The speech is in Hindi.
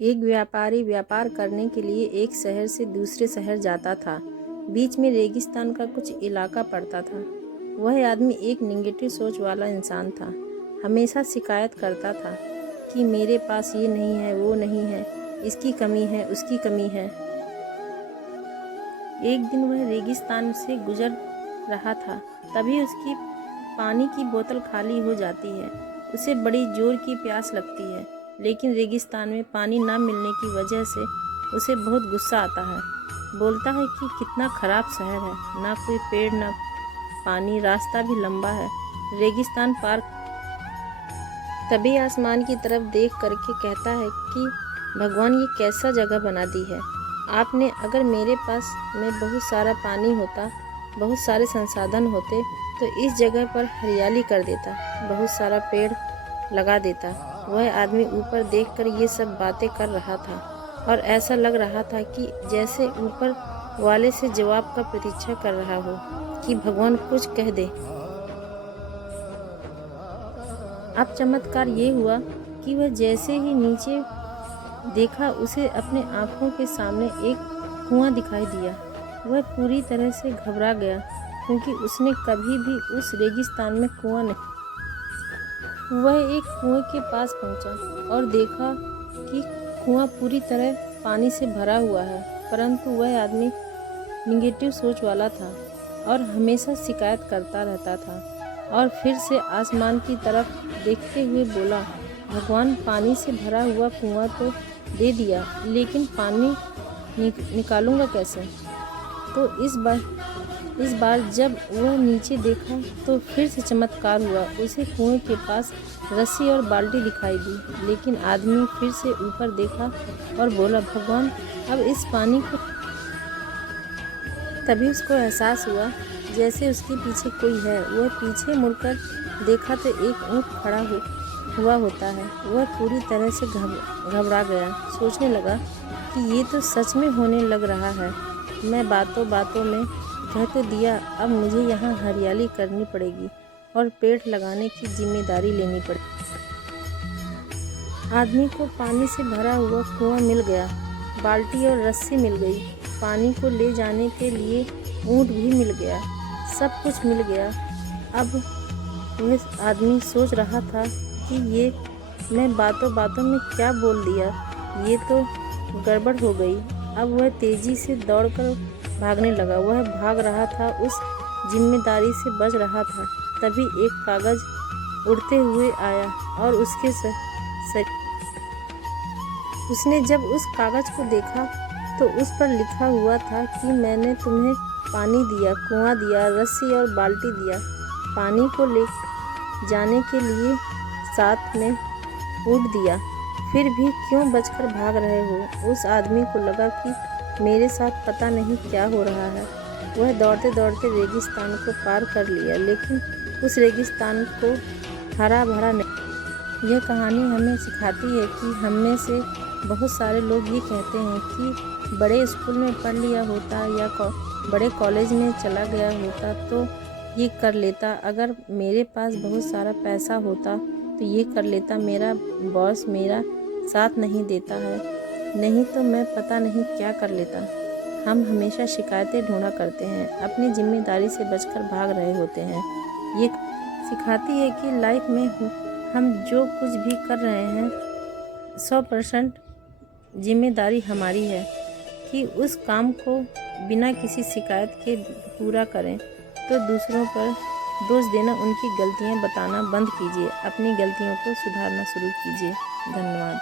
एक व्यापारी व्यापार करने के लिए एक शहर से दूसरे शहर जाता था। बीच में रेगिस्तान का कुछ इलाका पड़ता था। वह आदमी एक निगेटिव सोच वाला इंसान था। हमेशा शिकायत करता था कि मेरे पास ये नहीं है, वो नहीं है, इसकी कमी है, उसकी कमी है। एक दिन वह रेगिस्तान से गुजर रहा था, तभी उसकी पानी की बोतल खाली हो जाती है। उसे बड़ी जोर की प्यास लगती है, लेकिन रेगिस्तान में पानी न मिलने की वजह से उसे बहुत गुस्सा आता है। बोलता है कि कितना ख़राब शहर है, ना कोई पेड़ ना पानी, रास्ता भी लंबा है। रेगिस्तान पार तभी आसमान की तरफ देख करके कहता है कि भगवान, ये कैसा जगह बना दी है आपने। अगर मेरे पास में बहुत सारा पानी होता, बहुत सारे संसाधन होते तो इस जगह पर हरियाली कर देता, बहुत सारा पेड़ लगा देता। वह आदमी ऊपर देखकर ये सब बातें कर रहा था और ऐसा लग रहा था कि जैसे ऊपर वाले से जवाब का प्रतीक्षा कर रहा हो कि भगवान कुछ कह दे। अब चमत्कार ये हुआ कि वह जैसे ही नीचे देखा, उसे अपने आँखों के सामने एक कुआं दिखाई दिया। वह पूरी तरह से घबरा गया, क्योंकि उसने कभी भी उस रेगिस्तान में कुआं नहीं। वह एक कुएं के पास पहुंचा और देखा कि कुआं पूरी तरह पानी से भरा हुआ है, परंतु वह आदमी निगेटिव सोच वाला था और हमेशा शिकायत करता रहता था। और फिर से आसमान की तरफ देखते हुए बोला, भगवान, पानी से भरा हुआ कुआं तो दे दिया, लेकिन पानी निकालूंगा कैसे। तो इस बार जब वह नीचे देखा तो फिर से चमत्कार हुआ। उसे कुएं के पास रस्सी और बाल्टी दिखाई दी, लेकिन आदमी फिर से ऊपर देखा और बोला, भगवान, अब इस पानी को। तभी उसको एहसास हुआ जैसे उसके पीछे कोई है। वह पीछे मुड़कर देखा तो एक ऊँट खड़ा हुआ होता है। वह पूरी तरह से घबरा गया, सोचने लगा कि ये तो सच में होने लग रहा है। मैं बातों बातों में कह तो दिया, अब मुझे यहाँ हरियाली करनी पड़ेगी और पेड़ लगाने की जिम्मेदारी लेनी पड़ेगी। आदमी को पानी से भरा हुआ कुआं मिल गया, बाल्टी और रस्सी मिल गई, पानी को ले जाने के लिए ऊँट भी मिल गया, सब कुछ मिल गया। अब वह आदमी सोच रहा था कि ये मैं बातों बातों में क्या बोल दिया, ये तो गड़बड़ हो गई। अब वह तेजी से दौड़कर भागने लगा। वह भाग रहा था, उस जिम्मेदारी से बच रहा था। तभी एक कागज उड़ते हुए आया और उसने जब उस कागज को देखा तो उस पर लिखा हुआ था कि मैंने तुम्हें पानी दिया, कुआं दिया, रस्सी और बाल्टी दिया, पानी को ले जाने के लिए साथ में ऊँट दिया, फिर भी क्यों बचकर भाग रहे हो। उस आदमी को लगा कि मेरे साथ पता नहीं क्या हो रहा है। वह दौड़ते दौड़ते रेगिस्तान को पार कर लिया, लेकिन उस रेगिस्तान को हरा भरा नहीं। यह कहानी हमें सिखाती है कि हम में से बहुत सारे लोग ये कहते हैं कि बड़े स्कूल में पढ़ लिया होता या बड़े कॉलेज में चला गया होता तो ये कर लेता, अगर मेरे पास बहुत सारा पैसा होता तो ये कर लेता, मेरा बॉस मेरा साथ नहीं देता है, नहीं तो मैं पता नहीं क्या कर लेता। हम हमेशा शिकायतें ढूंढा करते हैं, अपनी जिम्मेदारी से बचकर भाग रहे होते हैं। ये सिखाती है कि लाइफ में हम जो कुछ भी कर रहे हैं 100% जिम्मेदारी हमारी है कि उस काम को बिना किसी शिकायत के पूरा करें। तो दूसरों पर दोष देना, उनकी गलतियां बताना बंद कीजिए, अपनी गलतियों को सुधारना शुरू कीजिए। धन्यवाद।